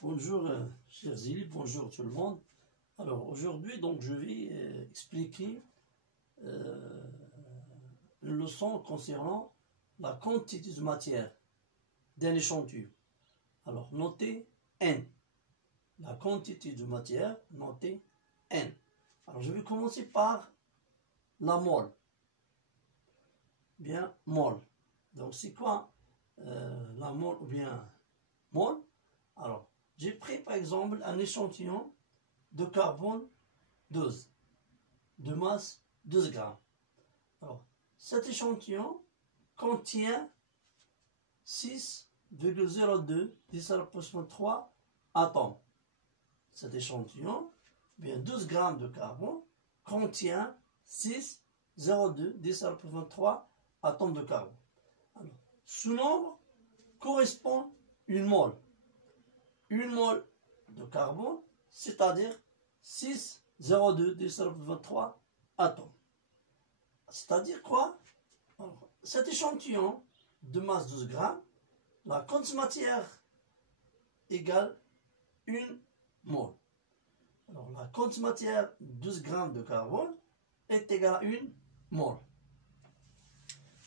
Bonjour chers élèves, bonjour tout le monde. Alors aujourd'hui donc je vais expliquer une leçon concernant la quantité de matière d'un échantillon. Alors notez N. La quantité de matière, notez N. Alors je vais commencer par la mole. Bien, mole. Donc c'est quoi la mole ou bien mole? Alors j'ai pris par exemple un échantillon de carbone 12, de masse 12 grammes. Alors, cet échantillon contient 6,02 10 à la puissance 3 atomes. Cet échantillon, bien 12 grammes de carbone, contient 6,02 10 à la puissance 3 atomes de carbone. Alors, ce nombre correspond à une mole. Une mole de carbone, c'est-à-dire 6,02 10 à la puissance 3 atomes. C'est-à-dire quoi? Alors, cet échantillon de masse 12 grammes, la quantité de matière égale une mole. Alors, la quantité de matière 12 grammes de carbone est égale à une mole.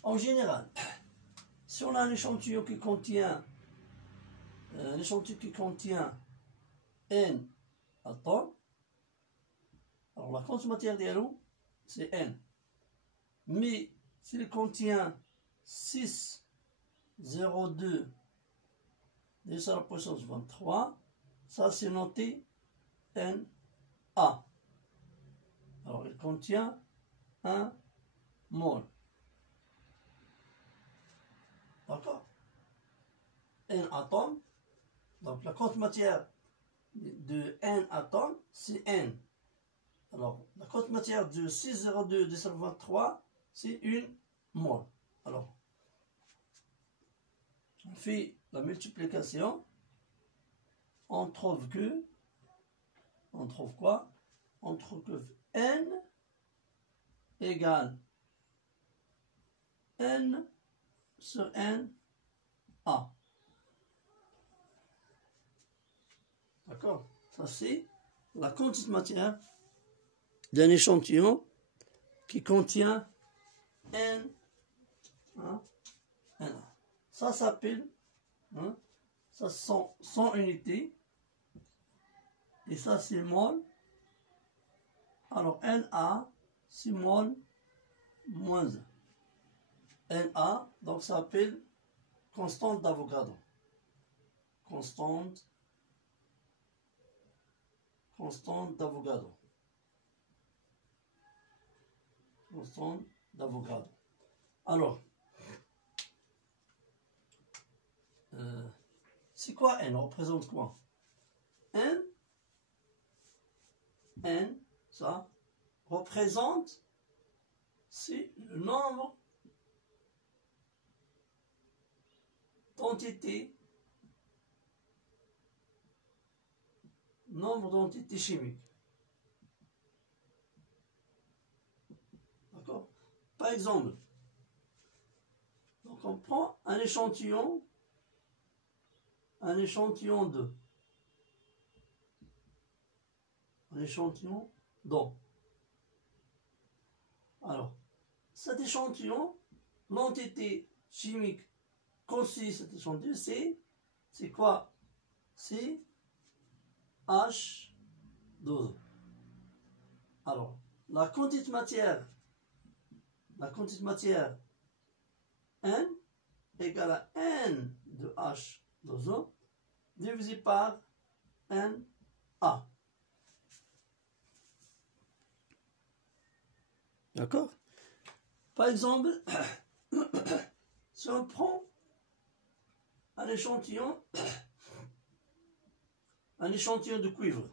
En général, si on a un échantillon qui contient N atomes, alors la quantité de matière d'eau, c'est N. Mais s'il contient 6,02 10 à la puissance 23, ça c'est noté Na. Alors il contient 1 mol. D'accord? N atomes. Donc la quantité de matière de N atomes, c'est N. Alors la quantité de matière de 6,02 10 à la 23, c'est une mole. Alors, on fait la multiplication. On trouve quoi? On trouve que N égale N sur N A. D'accord? Ça c'est la quantité de matière d'un échantillon qui contient N, N. Ça s'appelle, ça sont 100 unités, et ça c'est mol. Alors Na, c'est mol moins 1. Na, donc ça s'appelle constante d'Avogadro. Constante d'Avogadro. Constante d'Avogadro. Alors, c'est quoi N? On représente quoi? N, ça représente, c'est le nombre d'entités, chimiques. D'accord? Par exemple, donc on prend un échantillon d'eau. Alors, cet échantillon, l'entité chimique constitue cet échantillon, c'est quoi? C'est H2O. Alors, la quantité de matière N égale à N de H2O divisé par Na. D'accord? Par exemple, si on prend un échantillon de cuivre,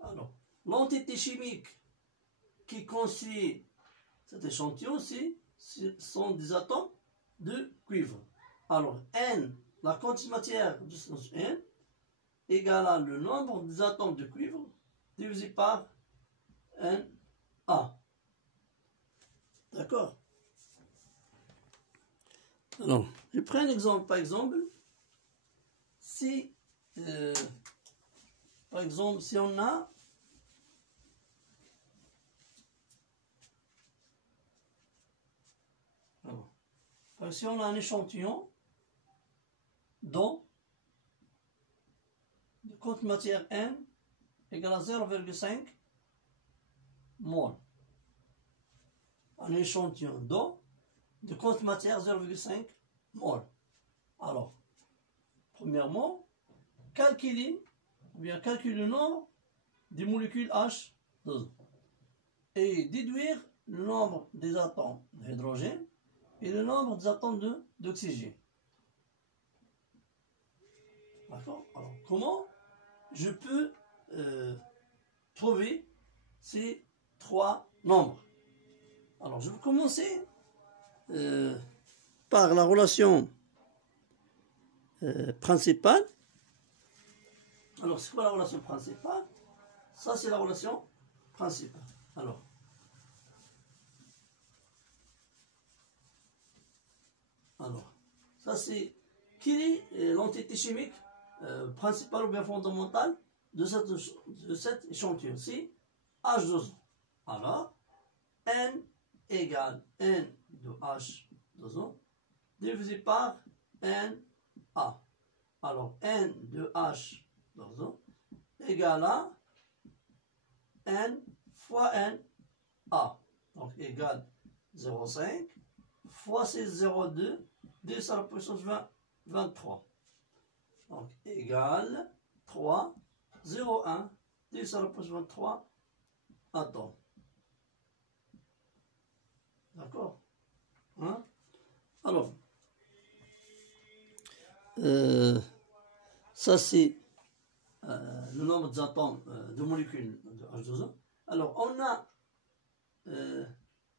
alors l'entité chimique qui constitue cet échantillon, sont des atomes de cuivre. Alors N, la quantité de matière de N, égale à le nombre des atomes de cuivre divisé par Na. D'accord? Alors, je prends un exemple. Par exemple, si, si on a si on a un échantillon dont le compte matière N égale à 0,5 mol. Un échantillon d'eau de compte matière 0,5 mol. Alors, premièrement, calculer le nombre des molécules H2O et déduire le nombre des atomes d'hydrogène et le nombre des atomes d'oxygène. D'accord? Alors, comment je peux trouver ces trois nombres? Alors, je vais commencer par la relation principale. Alors, c'est quoi la relation principale? Ça, c'est la relation principale. Alors, ça, c'est quelle est l'entité chimique principale ou bien fondamentale de cet échantillon? C'est H2O. Alors, N égale N de H2O divisé par NA. Alors, N de H2O égale à N fois NA. Donc, égale 0,5 fois 6,02 10 à la puissance 23. Donc, égale 3, 0,1 10 à la puissance 23 atomes. D'accord? Hein? Alors, ça c'est le nombre d'atomes de molécules de H2O. Alors, on a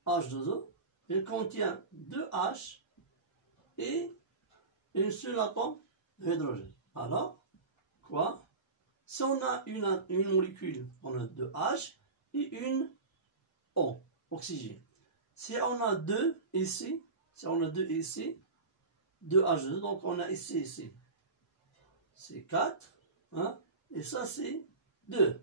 H2O, il contient 2 H et une seule atome d'hydrogène. Alors, quoi? Si on a une molécule, on a 2 H et une O, oxygène. Si on a 2 ici, 2 H2, donc on a ici, c'est 4, hein, et ça c'est 2.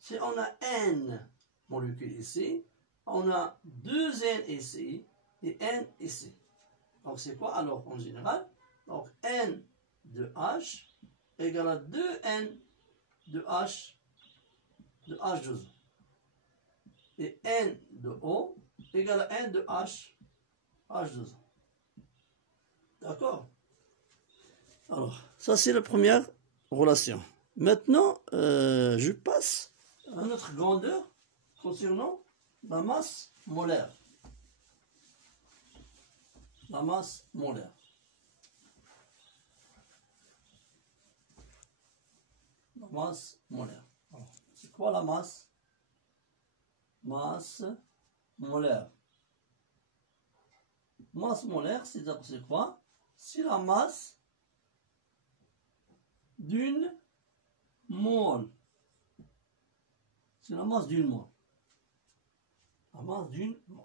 Si on a N molécules ici, on a 2 N ici et N ici. Donc c'est quoi alors en général? Donc N de H égale à 2N de H2O. Et N de O égale à N de H2O. D'accord? Alors, ça c'est la première relation. Maintenant, je passe à notre grandeur concernant la masse molaire. La masse molaire. La masse molaire. C'est quoi la masse? Masse molaire. Masse molaire, c'est quoi? C'est la masse d'une mole. C'est la masse d'une mole. La masse d'une mole.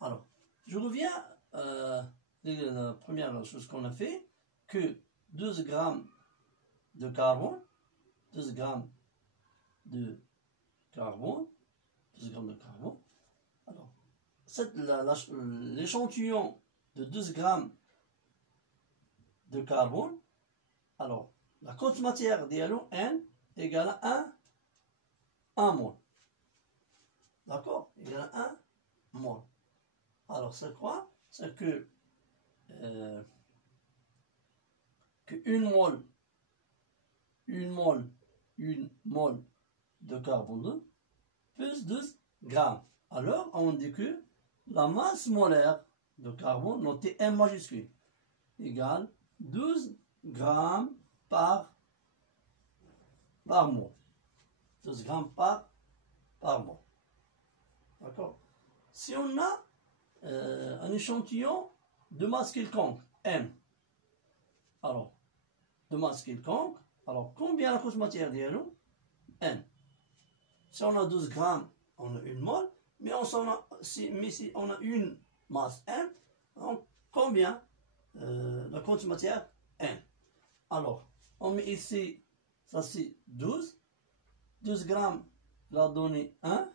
Alors, je reviens à la première chose qu'on a fait, que 12 grammes de carbone, 12 grammes de carbone, 12 grammes de carbone. Alors, l'échantillon de 12 grammes de carbone, alors, la quantité matière d'IALO N égale à 1 mol. D'accord? Égale à 1 mol. Alors, c'est quoi? C'est que une mol de carbone plus 12 grammes. Alors, on dit que la masse molaire de carbone, notée M majuscule, égale 12 grammes par mol. 12 grammes par mol. D'accord? Si on a un échantillon de masse quelconque, M, alors, de masse quelconque, alors combien la quantité matière d'IALO? N. Si on a 12 grammes, on a une mol, mais si on a une masse M, donc combien? la quantité matière N. Alors, on met ici, ça c'est 12. 12 grammes va donner 1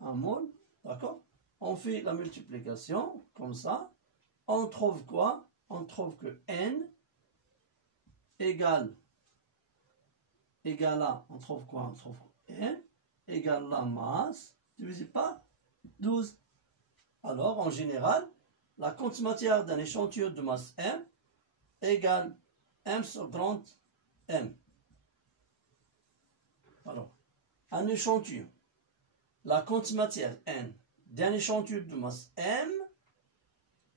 mol, d'accord? On fait la multiplication, comme ça. On trouve quoi? On trouve que N égale à, on trouve quoi? On trouve N égale la masse divisé par 12. Alors, en général, la quantité matière d'un échantillon de masse M égale M sur grand M. Alors, un échantillon, la quantité matière N d'un échantillon de masse M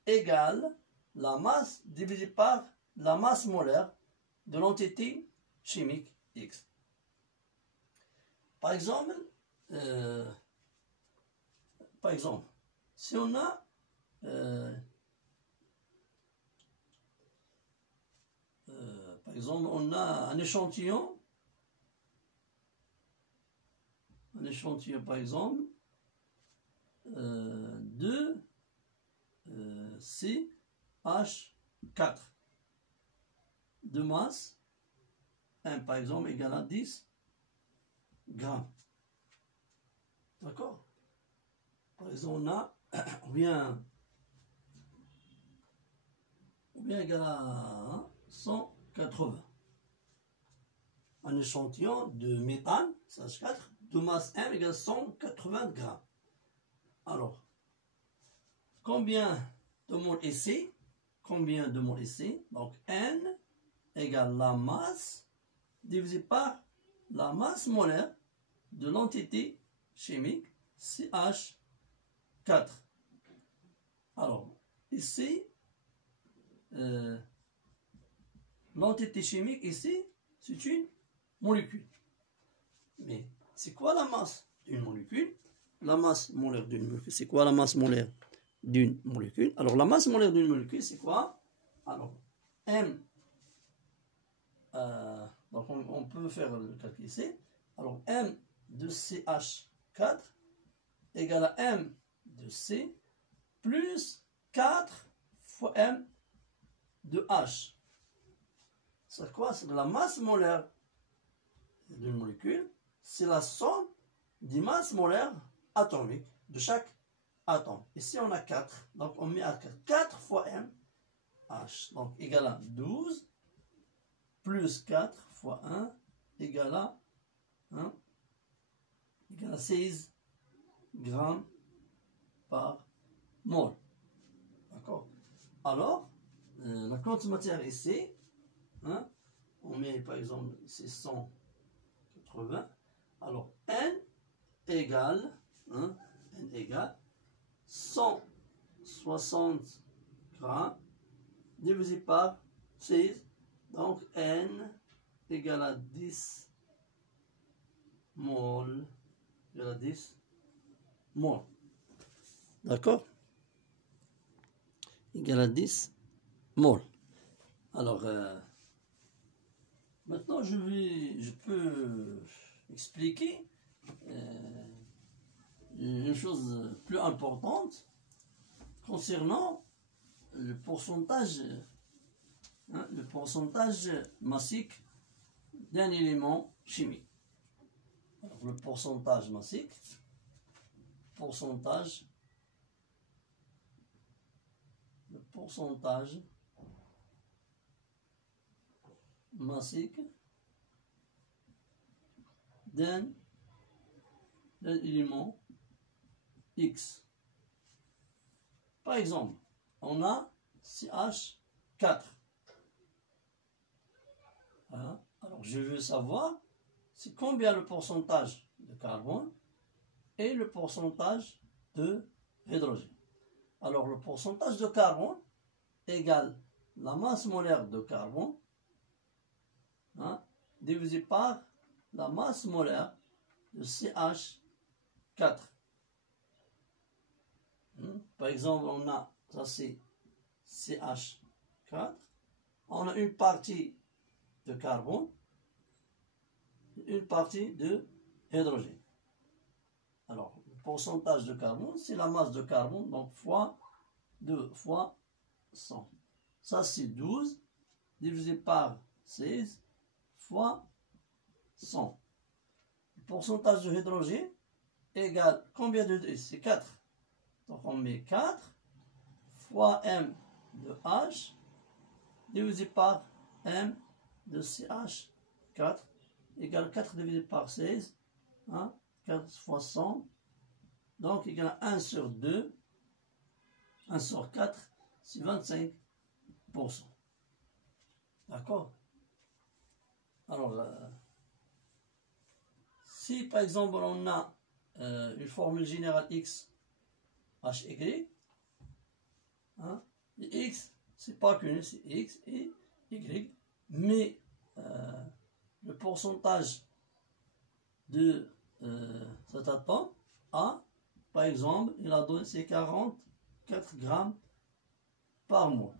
égale la masse divisée par la masse molaire de l'entité chimique X. Par exemple, si on a un échantillon, par exemple, de CH4 de masse 1 par exemple égale à 10 grammes. D'accord? Par exemple, on a ou bien égal à 180. Un échantillon de méthane, CH4, de masse M égale 180 grammes. Alors, combien de mol ici? Combien de mol ici? Donc, N égale la masse divisé par la masse molaire de l'entité chimique CH4. Alors, ici, l'entité chimique ici, c'est une molécule. Mais c'est quoi la masse d'une molécule? La masse molaire d'une molécule, c'est quoi la masse molaire d'une molécule? Alors, la masse molaire d'une molécule, c'est quoi? Alors, M, donc on peut faire le calcul ici. Alors, M de CH4 égale à M de C plus 4 fois M de H. C'est quoi? C'est de la masse molaire d'une molécule. C'est la somme des masses molaires atomiques de chaque atome. Ici, on a 4. Donc, on met à 4. 4 fois M H. Donc, égal à 12 plus 4 fois 1 égale à 16 grammes par mol. D'accord? Alors, la quantité de matière ici, on met par exemple ici 180. Alors, N égale 160 grammes divisé par 16. Donc, N égale à 10 mol. Égale à 10 mol. D'accord? Égale à 10 mol. Alors, maintenant, je peux expliquer une chose plus importante concernant le pourcentage massique d'un élément chimique. Alors, le pourcentage massique, massique d'un élément X. Par exemple, on a CH4. Alors, je veux savoir c'est combien le pourcentage de carbone et le pourcentage de hydrogène. Alors, le pourcentage de carbone égale la masse molaire de carbone divisé par la masse molaire de CH4. Par exemple, on a, ça c'est CH4, on a une partie de carbone, une partie de hydrogène. Alors, le pourcentage de carbone, c'est la masse de carbone, donc fois 2 fois 100. Ça, c'est 12 divisé par 16 fois 100. Le pourcentage de hydrogène égale combien de D? C'est 4. Donc on met 4 fois M de H divisé par M de CH. 4 égale 4 divisé par 16. Hein? 4 fois 100. Donc égale 1 sur 2. 1 sur 4, c'est 25%. D'accord? Alors, si par exemple on a une formule générale X, HY, hein, et X, c'est pas qu'une, c'est X et Y, mais le pourcentage de cet atome A, par exemple, il a donné c'est 44 grammes par mois.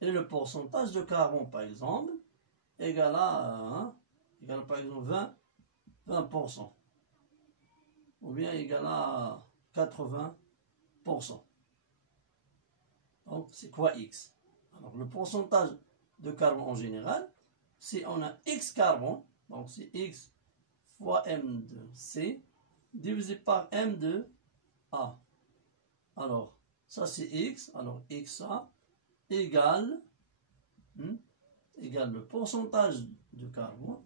Et le pourcentage de carbone, par exemple, égale à égale par exemple 20%. Ou bien égale à 80%. Donc, c'est quoi X? Alors, le pourcentage de carbone en général, si on a X carbone, donc c'est X fois M de C, divisé par M de A. Alors, ça c'est X, alors XA égale le pourcentage de carbone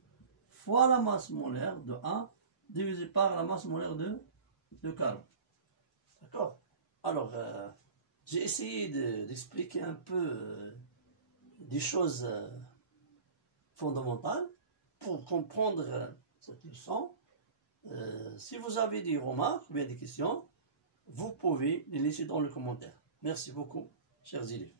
fois la masse molaire de A divisé par la masse molaire de carbone. D'accord? Alors, j'ai essayé d'expliquer un peu des choses fondamentales pour comprendre cette leçon. Si vous avez des remarques ou bien des questions, vous pouvez les laisser dans les commentaires. Merci beaucoup, chers élèves.